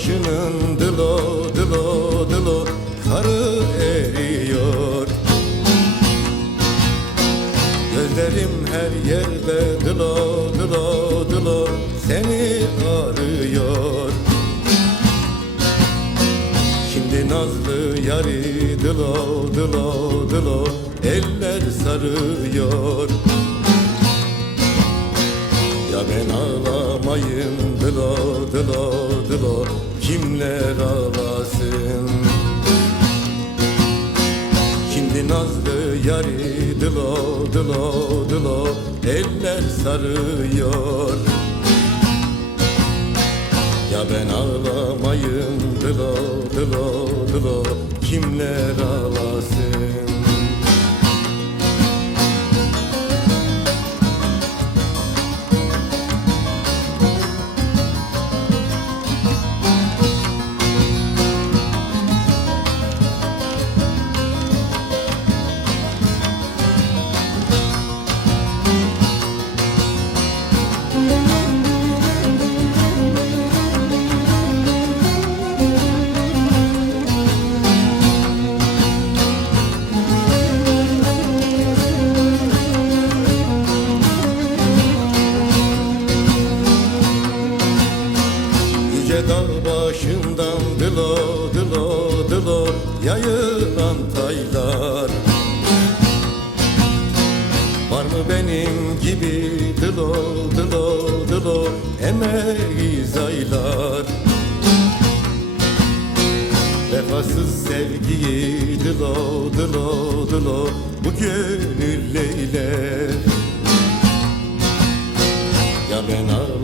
başının dılo dılo dılo karı eriyor. Gözlerim her yerde dılo dılo dılo seni arıyor. Şimdi nazlı yarı dılo dılo dılo eller sarıyor. Kimler ağlasın? Şimdi nazlı yari dılo dılo dılo Eller sarıyor. Ya ben ağlamayım dılo dılo dılo Kimler ağlasın başından dılo dılo dılo Yayılan taylar Var mı benim gibi dılo dılo dılo Emeği zaylar Vefasız sevgiyi dılo dılo dılo Bu gönül leyler ya ben ağlamayım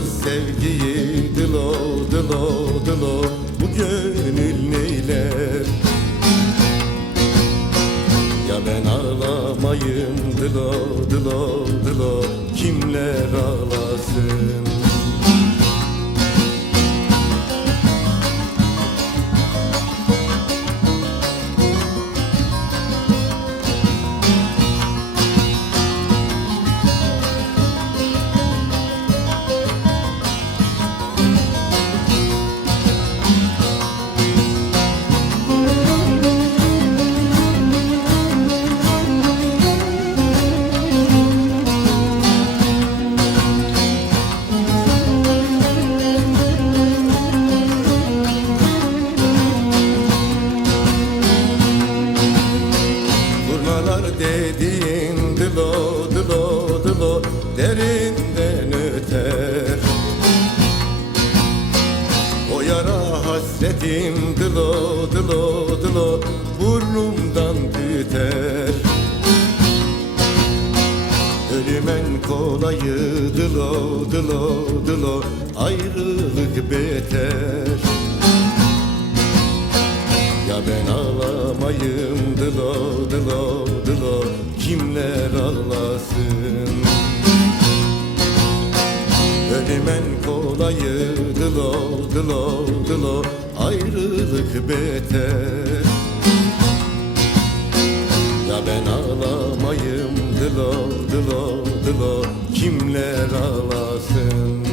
sevgiyi dılo dılo dılo Bu gönül neyler Ya ben ağlamayım dılo dılo dılo Kimler ağlasın hasretim dılo dılo dılo burnumdan tüter Ölümen kolayı dılo dılo dılo ayrılık beter. Ya ben ağlamayım dılo dılo dılo Kimler ağlasın? Ölümen kolayı dılo dılo dılo Ayrılık beter. Ya ben ağlamayım dılo dılo dılo Kimler ağlasın